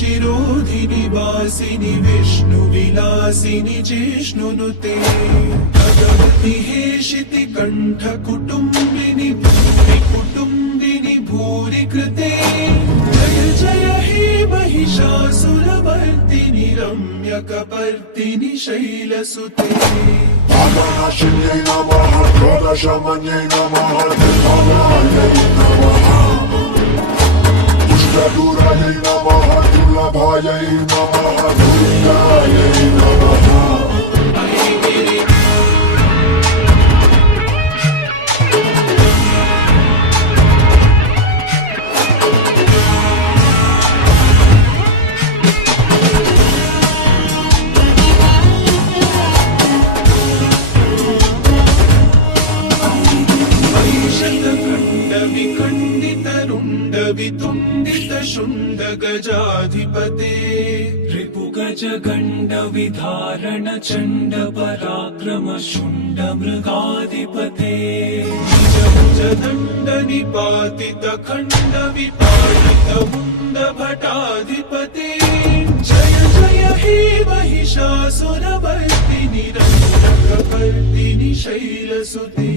शिरोधिनि वासिनि विष्णु विलासिनि जिष्णुनुते भगवति हेशिति कंठ कुटुंबिनि भूरि कुटुंबिनि भूरि कृते जय जय हे महिषासुरवर्तिनि रम्यकपर्दिनि शैलसुते Shinyai Namaha, Pranashamanyai Namaha, Devayai Namaha, Pushtadurayai Namaha, Dulabhayai Namaha, Durgayai Namaha. वितुंडित शुंड गजाधिपते रिपुगज गंड विधारण Chand पराक्रम शुंड मृगाधिपते निज दंड निपातित खंड विपाटित मुंड भटाधिपते जय जय हे महिषासुरवर्तिनि रम्यकपर्दिनि शैलसुते